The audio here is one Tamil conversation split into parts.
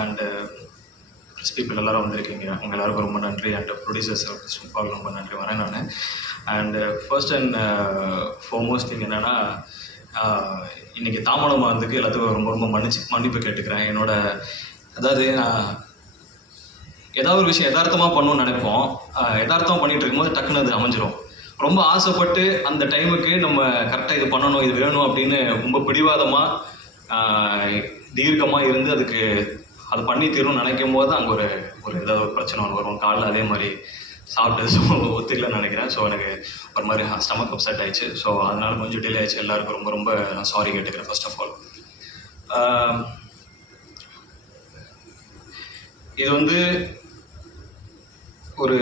அண்டு பீப்புள் எல்லோரும் வந்திருக்கீங்க. உங்கள் எல்லாருக்கும் ரொம்ப நன்றி. அண்ட் ப்ரொடியூசர்ஸ் ரொம்ப நன்றி வரேன் நான். And first and foremost thing என்னென்னா, இன்றைக்கி தாமதமாக இருந்துக்கு எல்லாத்துக்கும் ரொம்ப ரொம்ப மன்னிப்பு கேட்டுக்கிறேன். அதாவது நான் ஏதாவது ஒரு விஷயம் யதார்த்தமாக பண்ணணும்னு நினைப்போம். யதார்த்தமாக பண்ணிகிட்டு இருக்கும்போது டக்குன்னு அது அமைஞ்சிரும். ரொம்ப ஆசைப்பட்டு அந்த டைமுக்கு நம்ம கரெக்டாக இது பண்ணணும், இது வேணும் அப்படின்னு ரொம்ப பிடிவாதமாக தீர்க்கமாக இருந்து அதுக்கு அது பண்ணி தீரணும்னு நினைக்கும் போது அங்கே ஒரு ஏதாவது ஒரு பிரச்சனை ஒன்று வரும். காலைல அதே மாதிரி சாப்பிட்டு ஒத்துக்கலன்னு நினைக்கிறேன். ஸோ எனக்கு ஒரு மாதிரி ஸ்டமக் அப்செட் ஆயிடுச்சு. ஸோ அதனால் கொஞ்சம் டிலே ஆயிடுச்சு. எல்லாருக்கும் ரொம்ப ரொம்ப நான் சாரி கேட்டுக்கிறேன். ஃபர்ஸ்ட் ஆஃப் ஆல் இது வந்து ஒரு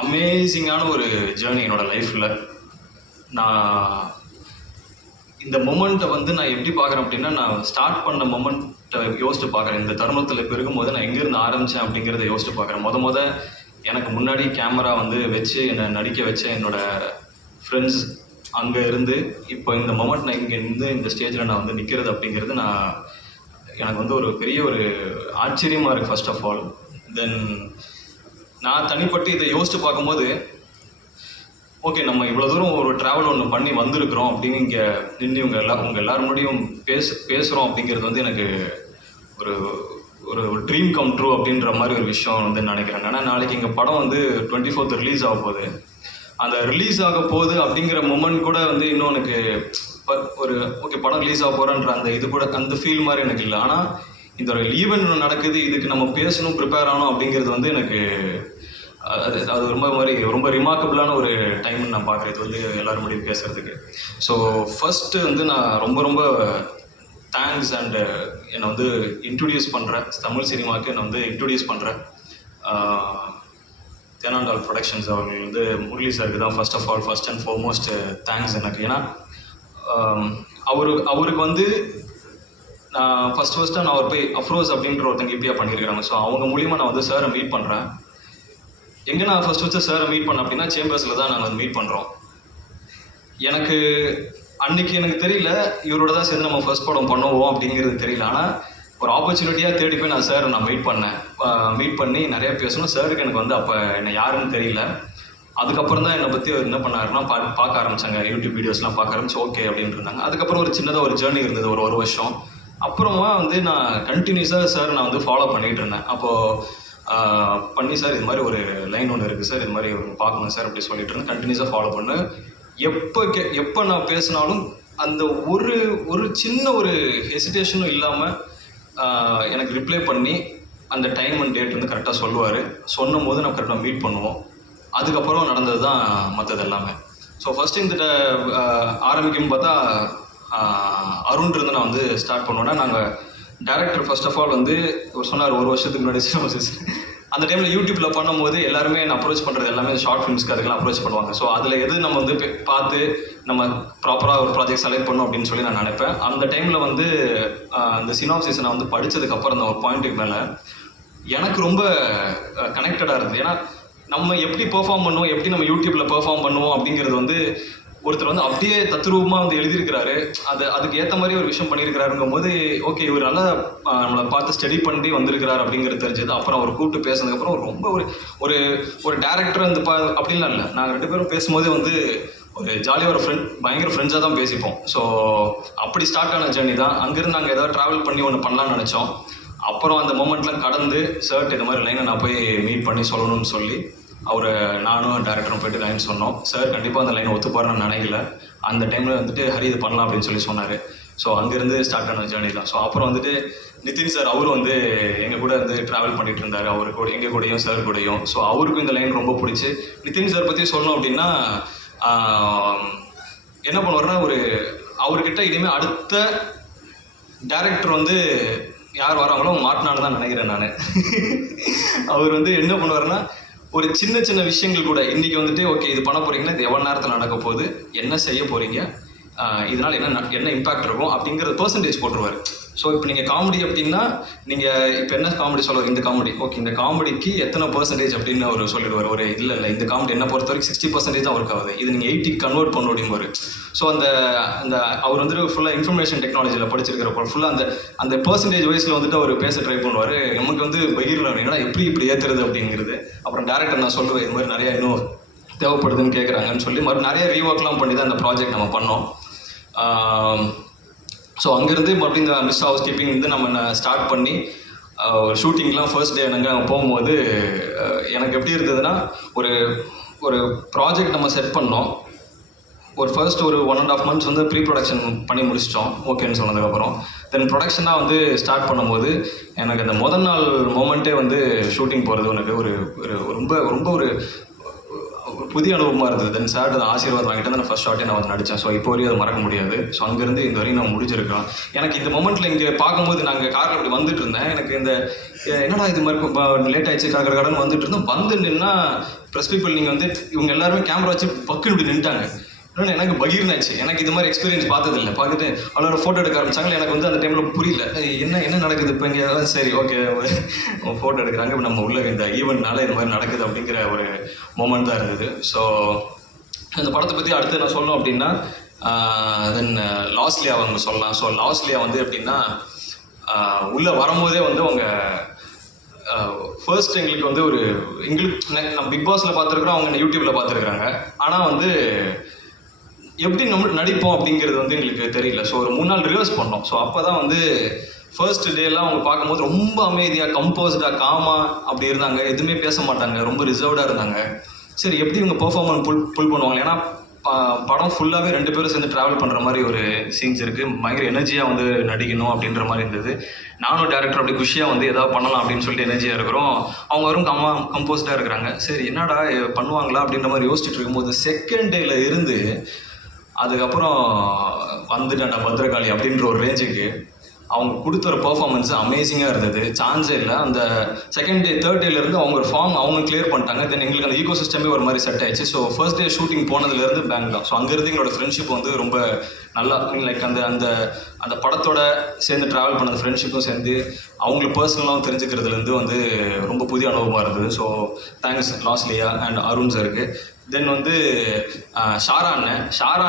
அமேசிங்கான ஒரு ஜேர்னி என்னோடய லைஃப்பில். நான் இந்த மொமெண்ட்டை வந்து நான் எப்படி பார்க்குறேன் அப்படின்னா, நான் ஸ்டார்ட் பண்ண மொமெண்ட்டை யோசிச்சு பார்க்குறேன். இந்த தருணத்தில் இப்போ இருக்கும்போது நான் எங்கேருந்து ஆரம்பித்தேன் அப்படிங்கிறத யோசிச்சு பார்க்குறேன். எனக்கு முன்னாடி கேமரா வந்து வச்சு என்னை நடிக்க வச்ச என்னோடய ஃப்ரெண்ட்ஸ் அங்கே இருந்து இப்போ இந்த மொமெண்ட் நான் இங்கே இருந்து இந்த ஸ்டேஜில் நான் வந்து நிற்கிறது அப்படிங்கிறது எனக்கு வந்து ஒரு பெரிய ஒரு ஆச்சரியமாக இருக்குது ஃபர்ஸ்ட் ஆஃப் ஆல். தென் நான் தனிப்பட்டு இதை யோசிச்சு பார்க்கும்போது, ஓகே நம்ம இவ்வளோ தூரம் ஒரு ட்ராவல் ஒன்று பண்ணி வந்திருக்கிறோம் அப்படின்னு இங்கே நின்று உங்கள் எல்லாரும் முன்னாடியும் பேசுகிறோம் அப்படிங்கிறது வந்து எனக்கு ஒரு ஒரு ட்ரீம் கம் ட்ரூ அப்படின்ற மாதிரி ஒரு விஷயம் வந்து நினைக்கிறேன். ஆனால் நாளைக்கு எங்கள் படம் வந்து 24th ரிலீஸ் ஆக போகுது. அந்த ரிலீஸ் ஆக போகுது அப்படிங்கிற மொமெண்ட் கூட வந்து இன்னும் எனக்கு ஒரு ஓகே படம் ரிலீஸ் ஆக போகிறேன்ற அந்த இது கூட அந்த ஃபீல் மாதிரி எனக்கு இல்லை. ஆனால் இந்த ஒரு ஈவெண்ட் நடக்குது, இதுக்கு நம்ம பேசணும், ப்ரிப்பேர் ஆகணும் அப்படிங்கிறது வந்து எனக்கு அது ரொம்ப ரிமார்க்கபிளான ஒரு டைம்னு நான் பார்க்குறேன். இது வந்து எல்லோரும் முடிவு பேசுகிறதுக்கு. ஸோ ஃபஸ்ட்டு வந்து நான் ரொம்ப ரொம்ப தேங்க்ஸ் அண்டு என்னை வந்து இன்ட்ரடியூஸ் பண்ணுறேன் தமிழ் சினிமாவுக்கு. என்னை வந்து இன்ட்ரடியூஸ் பண்ணுறேன் தேனாண்டால் ப்ரொடக்ஷன்ஸ் அவர்கள் வந்து முரளி சாருக்கு தான் ஃபர்ஸ்ட் அண்ட் ஃபார்மோஸ்ட் தேங்க்ஸ் எனக்கு. ஏன்னா அவருக்கு வந்து நான் ஃபஸ்ட்டாக நான் அவர் போய் அஃப்ரோஸ் அப்படின்ற ஒருத்தங்க இப்படியா பண்ணியிருக்கிறாங்க. ஸோ அவங்க மூலிமா நான் வந்து சாரை மீட் பண்ணுறேன். எங்கே நான் ஃபஸ்ட்டு சாரை மீட் பண்ணேன் அப்படின்னா சேம்பர்ஸில் தான் நாங்கள் வந்து மீட் பண்ணுறோம். எனக்கு அன்றைக்கி எனக்கு தெரியல இவரோட தான் சேர்ந்து நம்ம ஃபர்ஸ்ட் படம் பண்ணுவோம் அப்படிங்கிறது தெரியல. ஆனால் ஒரு ஆப்பர்ச்சுனிட்டியாக தேடி போய் நான் சாரை நான் மீட் பண்ணி நிறைய பேசணும். சாருக்கு எனக்கு வந்து அப்போ என்ன யாருன்னு தெரியல. அதுக்கப்புறம் தான் என்னை பற்றி என்ன பண்ணாருன்னா பார்க்க ஆரம்பித்தாங்க. யூடியூப் வீடியோஸ்லாம் பார்க்க ஆரம்பிச்சு ஓகே அப்படின்னு இருந்தாங்க. அதுக்கப்புறம் ஒரு சின்னதாக ஒரு ஜேர்னி இருந்தது ஒரு வருஷம். அப்புறமா வந்து நான் கண்டினியூஸாக சார் நான் வந்து ஃபாலோ பண்ணிகிட்டு இருந்தேன். அப்போது பண்ணி சார் இது மாதிரி ஒரு லைன் ஒன்று இருக்குது சார், இது மாதிரி பார்க்கணும் சார் அப்படி சொல்லிட்டு இருந்தேன். கண்டினியூஸாக ஃபாலோ பண்ணு. எப்போ நான் பேசினாலும் அந்த ஒரு சின்ன ஒரு ஹெசிடேஷனும் இல்லாமல் எனக்கு ரிப்ளை பண்ணி அந்த டைம் அண்ட் டேட் வந்து கரெக்டாக சொல்லுவார். சொன்னும் போது நான் கரெக்டாக மீட் பண்ணுவோம். அதுக்கப்புறம் நடந்தது தான் மற்றது எல்லாமே. ஸோ ஃபஸ்ட்டு இந்த ஆரம்பிக்கும் பார்த்தா அருண் இருந்து நான் வந்து ஸ்டார்ட் பண்ணுவேன்னா, நாங்கள் டேரக்டர் ஃபர்ஸ்ட் ஆஃப் ஆல் வந்து சொன்னார் ஒரு வருஷத்துக்கு முன்னாடி அந்த டைமில் யூடியூப்பில் பண்ணும்போது எல்லாருமே என்ன அப்ரோச் பண்ணுறது எல்லாமே ஷார்ட் ஃபிலிம்ஸ்க்கு அதுக்கெல்லாம் அப்ரோச் பண்ணுவாங்க. ஸோ அதில் எது நம்ம வந்து பார்த்து நம்ம ப்ராப்பராக ஒரு ப்ராஜெக்ட் செலக்ட் பண்ணணும் அப்படின்னு சொல்லி நான் நினைப்பேன். அந்த டைமில் வந்து அந்த சினாப்சிஸை நான் வந்து படித்ததுக்கப்புறம் அந்த ஒரு பாயிண்ட்டுக்கு மேலே எனக்கு ரொம்ப கனெக்டடாக இருந்தது. ஏன்னா நம்ம எப்படி பெர்ஃபார்ம் பண்ணுவோம், எப்படி நம்ம யூடியூப்பில் பெர்ஃபார்ம் பண்ணுவோம் அப்படிங்கிறது வந்து ஒருத்தர் வந்து அப்படியே தத்ரூபமாக வந்து எழுதியிருக்கிறாரு. அதுக்கு ஏற்ற மாதிரி ஒரு விஷயம் பண்ணியிருக்கிறாருங்கும் போது ஓகே இவர் நல்லா நம்மளை பார்த்து ஸ்டடி பண்ணி வந்திருக்கிறார் அப்படிங்கிறது தெரிஞ்சது. அப்புறம் அவர் கூப்பிட்டு பேசுனதுக்கப்புறம் ரொம்ப ஒரு ஒரு டேரக்டர் அந்த அப்படின்லாம் இல்லை. நாங்கள் 2 பேரும் பேசும்போது வந்து ஒரு ஜாலியாக ஒரு பயங்கர ஃப்ரெண்ட்ஸாக தான் பேசிப்போம். ஸோ அப்படி ஸ்டார்ட் ஆன ஜேர்னி தான். அங்கேருந்து நாங்கள் ஏதாவது ட்ராவல் பண்ணி ஒன்று பண்ணலான்னு நினச்சோம். அப்புறம் அந்த மொமெண்ட்லாம் கடந்து சார் இது மாதிரி லைனை நான் போய் மீட் பண்ணி சொல்லணும்னு சொல்லி நானும் டேரக்டரும் போய்ட்டு லைன் சொன்னோம். சார் கண்டிப்பாக அந்த லைனை ஒத்துப்பாருன்னு நான் நினைக்கல. அந்த டைமில் வந்துட்டு ஹரி இது பண்ணலாம் அப்படின்னு சொல்லி சொன்னார். ஸோ அங்கேருந்து ஸ்டார்ட் ஆன ஜேர்னி தான். ஸோ அப்புறம் வந்துட்டு நிதின் சார் அவரும் வந்து எங்கள் கூட வந்து ட்ராவல் பண்ணிகிட்டு இருந்தார். அவரு கூட எங்கள் கூடயும் சார் கூடயும். ஸோ அவருக்கும் இந்த லைன் ரொம்ப பிடிச்சி. நிதின் சார் பற்றி சொல்லணும் அப்படின்னா என்ன பண்ணுவார்னா அவர்கிட்ட இனிமேல் அடுத்த டேரக்டர் வந்து யார் வராங்களோ மாட்டினான்னு தான் நினைக்கிறேன் நான். அவர் வந்து என்ன பண்ணுவார்னா ஒரு சின்ன சின்ன விஷயங்கள் கூட இன்றைக்கி வந்துட்டு ஓகே இது பண்ண போகிறீங்கன்னா இது எவ்வளோ நேரத்தில் நடக்க போகுது, என்ன செய்ய போகிறீங்க, இதனால் என்ன இம்பேக்ட் இருக்கும் அப்படிங்கிற பெர்சன்டேஜ் போட்டுருவார். ஸோ இப்போ நீங்கள் காமெடி அப்படின்னா நீங்கள் இப்போ என்ன காமெடி சொல்லுவார், இந்த காமெடி ஓகே, இந்த காமெடிக்கு எத்தனை பர்சன்டேஜ் அப்படின்னு அவர் சொல்லிடுவார். ஒரு இல்லை இந்த காமெடி என்ன பொறுத்த வரைக்கும் 60% தான் ஒர்க் ஆகுது, இது நீங்கள் 80 கன்வெர்ட் பண்ண முடியுமாரு. ஸோ அந்த அந்த அவர் வந்துட்டு ஃபுல்லாக இன்ஃபர்மேஷன் டெக்னாலஜியில் படிச்சிருக்கிறப்போ ஃபுல்லாக அந்த பர்சன்டேஜ் வைஸில் வந்துட்டு அவர் பேச ட்ரை பண்ணுவார். நமக்கு வந்து பகிர்ல அப்படின்னா எப்படி இப்படி ஏற்றுறது அப்படிங்கிறது. அப்புறம் டேரக்டர் நான் சொல்லுவேன் இது மாதிரி நிறையா இன்னும் தேவைப்படுதுன்னு கேட்குறாங்கன்னு சொல்லி மறுபடியும் நிறைய ரீஒர்க்லாம் பண்ணி தான் அந்த ப்ராஜெக்ட் நம்ம பண்ணோம். ஸோ அங்கேருந்து மறுபடியும் இந்த மிஸ் ஹவுஸ் கீப்பிங் வந்து நம்ம ஸ்டார்ட் பண்ணி ஷூட்டிங்லாம் ஃபர்ஸ்ட் டே எனக்கு அங்கே போகும்போது எனக்கு எப்படி இருந்ததுன்னா, ஒரு ஒரு ப்ராஜெக்ட் நம்ம செட் பண்ணோம். ஒரு ஃபர்ஸ்ட் ஒரு 1.5 months வந்து ப்ரீ ப்ரொடக்ஷன் பண்ணி முடிச்சிட்டோம் ஓகேன்னு சொன்னதுக்கப்புறம். தென் ப்ரொடக்ஷனாக வந்து ஸ்டார்ட் பண்ணும்போது எனக்கு அந்த முதல் நாள் மொமெண்ட்டே வந்து ஷூட்டிங் போகிறது எனக்கு ஒரு ஒரு ரொம்ப ரொம்ப ஒரு புதிய அனுபவமாக இருந்தது. தென் சார் அதை ஆசீர்வாதம் வாங்கிட்டு நான் ஃபர்ஸ்ட் ஷாட்டே நான் வந்து நடித்தேன். ஸோ இப்போ வரையும் அதை மறக்க முடியாது. ஸோ அங்கேருந்து இந்த வரையும் நான் முடிச்சிருக்கேன். எனக்கு இந்த மொமெண்ட்டில் இங்கே பார்க்கும்போது நாங்கள் காரில் அப்படி வந்துட்டு இருந்தேன். எனக்கு இந்த என்னடா இது மாதிரி லேட் ஆகிடுச்சு கடன் வந்துட்டு இருந்தோம். வந்து நின்னா ப்ரெஸ் பீப்புள் நீங்கள் வந்து இவங்க எல்லாருமே கேமரா வச்சு பக்குன்னு இப்படி நின்ட்டாங்க. இன்னொன்று எனக்கு பகீர்னாச்சு. எனக்கு இது மாதிரி எக்ஸ்பீரியன்ஸ் பார்த்ததில்லை. பார்த்துட்டு அவ்வளோ ஃபோட்டோ எடுக்க ஆரம்பிச்சாங்க. எனக்கு வந்து அந்த டைமில் புரியல என்ன நடக்குது இப்போ இங்கே. சரி ஓகே ஃபோட்டோ எடுக்கிறாங்க, இப்போ நம்ம உள்ள இந்த ஈவெண்ட்னால இது மாதிரி நடக்குது அப்படிங்கிற ஒரு மொமெண்ட் தான் இருந்தது. ஸோ இந்த படத்தை பற்றி அடுத்து நான் சொல்லணும் அப்படின்னா தென் லாஸ்லியா அவங்க சொல்லலாம். ஸோ லாஸ்லியா வந்து எப்படின்னா உள்ளே வரும்போதே வந்து அவங்க ஃபர்ஸ்ட் எங்களுக்கு வந்து எங்களுக்கு நம்ம பிக் பாஸில் பார்த்துருக்குறோம், அவங்க யூடியூப்பில் பார்த்துருக்குறாங்க. ஆனால் வந்து எப்படி நம்ம நடிப்போம் அப்படிங்கிறது வந்து எங்களுக்கு தெரியல. ஸோ ஒரு 3 நாள் ரிஹர்ஸ் பண்ணோம். ஸோ அப்போ தான் வந்து ஃபர்ஸ்ட் டேலாம் அவங்க பார்க்கும்போது ரொம்ப அமைதியாக கம்போஸ்டாக காமாக அப்படி இருந்தாங்க. எதுவுமே பேச மாட்டாங்க, ரொம்ப ரிசர்வ்டாக இருந்தாங்க. சரி எப்படி இவங்க பெர்ஃபார்மன்ஸ் புல் பண்ணுவாங்க. ஏன்னா படம் ஃபுல்லாகவே 2 பேரும் சேர்ந்து ட்ராவல் பண்ணுற மாதிரி ஒரு சீன்ஸ் இருக்குது. பயங்கர எனர்ஜியாக வந்து நடிக்கணும் அப்படின்ற மாதிரி இருந்தது. நானும் டேரக்டர் அப்படி குஷியாக வந்து எதாவது பண்ணலாம் அப்படின்னு சொல்லிட்டு எனர்ஜியாக இருக்கிறோம். அவங்க வரும் கம்போஸ்டாக இருக்கிறாங்க. சரி என்னடா பண்ணுவாங்களா அப்படின்ற மாதிரி யோசிச்சுட்டு இருக்கும்போது செகண்ட் டேல இருந்து அதுக்கப்புறம் வந்துட்டாண்டா பத்ரகாளி அப்படின்ற ஒரு ரேஞ்சுக்கு அவங்க கொடுத்த ஒரு பெர்ஃபார்மன்ஸ் அமேசிங்காக இருந்தது. சான்ஸே இல்லை. அந்த செகண்ட் டே தேர்ட் டேலேருந்து அவங்க ஒரு ஃபார்ம் அவங்க கிளியர் பண்ணிட்டாங்க. தென் எங்களுக்கு அந்த ஈகோ சிஸ்டமே ஒரு மாதிரி செட் ஆயிடுச்சு. ஸோ ஃபர்ஸ்ட் டே ஷூட்டிங் போனதுலேருந்து பேங்க் தான். ஸோ அங்கேருந்து எங்களோட ஃப்ரெண்ட்ஷிப் வந்து ரொம்ப நல்லா லைக் அந்த அந்த அந்த படத்தோட சேர்ந்து ட்ராவல் பண்ண ஃப்ரெண்ட்ஷிப்பும் சேர்ந்து அவங்களுக்கு பர்சனலாகவும் தெரிஞ்சுக்கிறதுலேருந்து வந்து ரொம்ப புதிய அனுபவமாக இருந்தது. So thanks Losliya and Arun சாருக்கு. தென் வந்து ஷாரா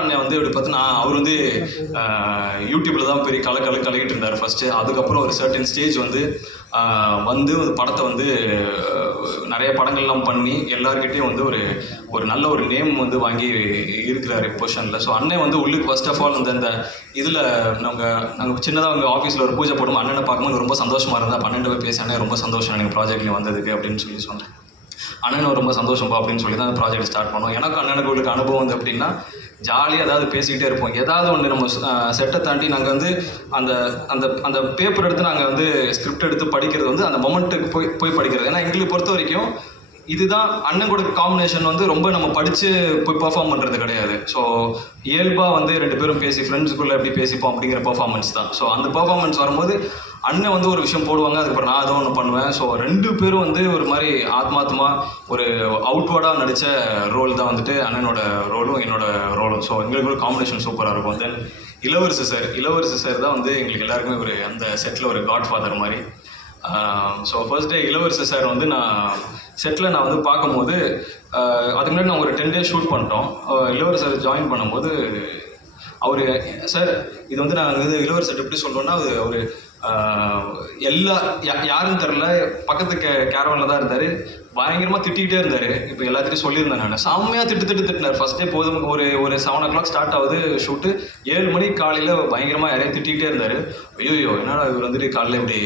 அண்ணன் வந்து இப்படி பார்த்தீங்கன்னா அவர் வந்து யூடியூப்பில் தான் பெரிய கலக்கிட்டு இருந்தார் ஃபஸ்ட்டு. அதுக்கப்புறம் ஒரு சர்டன் ஸ்டேஜ் வந்து படத்தை வந்து நிறைய படங்கள்லாம் பண்ணி எல்லாருக்கிட்டையும் வந்து ஒரு நல்ல ஒரு நேம் வந்து வாங்கி இருக்கிறார் பொசிஷனில். ஸோ அண்ணன் வந்து உள்ளுக்கு ஃபர்ஸ்ட் ஆஃப் ஆல் அந்த இதில் நாங்கள் சின்னதாக அவங்க ஆஃபீஸில் ஒரு பூஜை போடும் அண்ணனை பார்க்கும்போது ரொம்ப சந்தோஷமாக இருந்தால் 12 போய் பேசி அண்ணன் ரொம்ப சந்தோஷம் எனக்கு ப்ராஜெக்ட்லேயும் வந்ததுக்கு அப்படின்னு சொல்லி சொன்னேன். அண்ணனும் ரொம்ப சந்தோஷம்பா அப்படின்னு சொல்லி தான் அந்த ப்ராஜெக்ட் ஸ்டார்ட் பண்ணோம். எனக்கு அண்ணனுக்கு அனுபவம் வந்து அப்படின்னா ஜாலியாக ஏதாவது பேசிக்கிட்டே இருப்போம். ஏதாவது ஒன்று நம்ம செட்டை தாண்டி நாங்கள் வந்து அந்த அந்த அந்த பேப்பர் எடுத்து நாங்கள் வந்து ஸ்கிரிப்ட் எடுத்து படிக்கிறது வந்து அந்த மொமெண்ட்டுக்கு போய் படிக்கிறது. ஏன்னா எங்களுக்கு பொறுத்த வரைக்கும் இதுதான் அண்ணன் கூட காம்பினேஷன் வந்து ரொம்ப நம்ம படித்து போய் பெர்ஃபார்ம் பண்ணுறது கிடையாது. ஸோ இயல்பாக வந்து 2 பேரும் பேசி ஃப்ரெண்ட்ஸுக்குள்ளே எப்படி பேசிப்போம் அப்படிங்கிற பெர்ஃபார்மன்ஸ் தான். ஸோ அந்த பெர்ஃபார்மன்ஸ் வரும்போது அண்ணன் வந்து ஒரு விஷயம் போடுவாங்க, அதுக்கப்புறம் நான் அதை ஒன்று பண்ணுவேன். ஸோ 2 பேரும் வந்து ஒரு மாதிரி ஆத்மார்த்தமாக ஒரு அவுட்வர்டாக நடித்த ரோல் தான் வந்துட்டு அண்ணனோட ரோலும் என்னோட ரோலும். ஸோ எங்களுக்கு ஒரு காம்பினேஷன் சூப்பராக இருக்கும். தென் இளவரசு சார் தான் வந்து எங்களுக்கு எல்லாருக்குமே அந்த செட்டில் ஒரு காட் ஃபாதர் மாதிரி. ஸோ ஃபர்ஸ்ட் டே இளவரசு சார் வந்து நான் செட்டில் வந்து பார்க்கும்போது அதுக்கு முன்னாடி நான் ஒரு 10 days ஷூட் பண்ணிட்டோம். இளவரசு சார் ஜாயின் பண்ணும்போது அவர் சார் இது வந்து நாங்கள் வந்து இளவரசர் எப்படி சொல்கிறோன்னா அவர் யாருன்னு தெரில பக்கத்து கேரவனில் தான் இருந்தார். பயங்கரமாக திட்டிகிட்டே இருந்தார். இப்போ எல்லாத்தையும் சொல்லியிருந்தேன் நான். செம்மையாக திட்டினார். ஃபர்ஸ்ட் டே போதும் ஒரு 7 o'clock ஸ்டார்ட் ஆகுது ஷூட்டு. 7 மணிக்கு காலையில் பயங்கரமாக யாரையும் திட்டிகிட்டே இருந்தார். ஐயோ என்னடா இவர் வந்துட்டு காலையில் இப்படி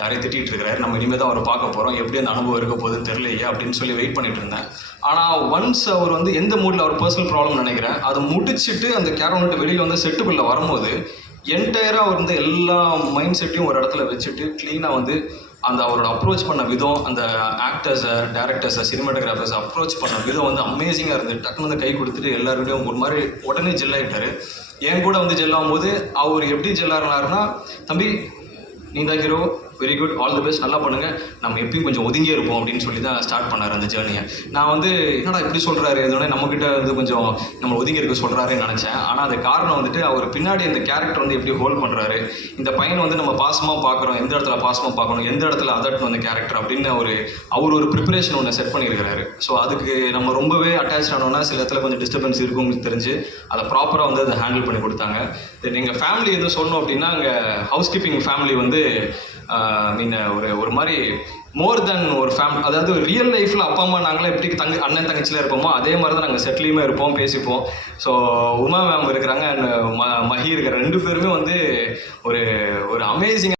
யாரையும் திட்டிகிட்டு இருக்கிறாரு, நம்ம இனிமேல் தான் அவரை பார்க்க போகிறோம், எப்படி அந்த அனுபவம் இருக்க போகுதுன்னு தெரியலையே அப்படின்னு சொல்லி வெயிட் பண்ணிட்டு இருந்தேன். ஆனால் ஒன்ஸ் அவர் வந்து எந்த மூடில் அவர் பர்சனல் ப்ராப்ளம் நினைக்கிறேன் அதை முடிச்சுட்டு அந்த கேரவன் விட்டு வெளியில் வந்து செட்டுக்குள்ளே வரும்போது என்டையராக அவர் வந்து எல்லா மைண்ட் செட்டையும் ஒரு இடத்துல வச்சுட்டு க்ளீனாக வந்து அந்த அவரோட அப்ரோச் பண்ண விதம், அந்த ஆக்டர்ஸை, டேரக்டர்ஸை, சினிமாட்டோகிராஃபர்ஸை அப்ரோச் பண்ண விதம் வந்து அமேசிங்காக இருந்தது. டக்குனு வந்து கை கொடுத்துட்டு எல்லாருக்கிட்டையும் ஒரு மாதிரி உடனே ஜெல்லாகிட்டார். என் கூட வந்து ஜெல்லாகும் போது அவர் எப்படி ஜெல்லாருனாருன்னா, தம்பி நீ தான் hero, very good, all the best, நல்லா பண்ணுங்கள், நம்ம எப்பயும் கொஞ்சம் ஒதுங்கியே இருப்போம் அப்படின்னு சொல்லி தான் ஸ்டார்ட் பண்ணார் அந்த ஜேர்னியை. நான் வந்து என்னடா இப்படி சொல்கிறாரு, இதோட நம்மக்கிட்ட வந்து கொஞ்சம் நம்ம ஒதுங்கி இருக்க சொல்கிறாருன்னு நினச்சேன். ஆனால் அது காரணம் வந்துட்டு அவர் பின்னாடி இந்த கேரக்டர் வந்து எப்படி ஹோல்ட் பண்ணுறாரு, இந்த பையனை வந்து நம்ம பாசமாக பார்க்குறோம், எந்த இடத்துல பாசமாக பார்க்கணும், எந்த இடத்துல அதட்டணும் அந்த கேரக்டர் அப்படின்னு அவர் ஒரு ப்ரிப்பரேஷன் ஒன்று செட் பண்ணியிருக்கிறாரு. ஸோ அதுக்கு நம்ம ரொம்பவே அட்டாச் ஆனோன்னா சில இடத்துல கொஞ்சம் டிஸ்டர்பன்ஸ் இருக்கும் தெரிஞ்சு அதை ப்ராப்பராக வந்து அதை ஹேண்டில் பண்ணி கொடுத்தாங்க. எங்கள் ஃபேமிலி எதுவும் சொல்லணும் அப்படின்னா, அங்கே ஹவுஸ் கீப்பிங் ஃபேமிலி வந்து மீன் ஒரு மாதிரி மோர் தென் ஒரு ஃபேமிலி. அதாவது ரியல் லைஃப்பில் அப்பா அம்மா நாங்களாம் எப்படி அண்ணன் தங்கச்சியில் இருப்போமோ அதே மாதிரி தான் நாங்கள் செட்டிலையுமே இருப்போம், பேசிப்போம். ஸோ உமா மேம் இருக்கிறாங்க அண்ட் மஹி இருக்கிற 2 பேருமே வந்து ஒரு அமேசிங்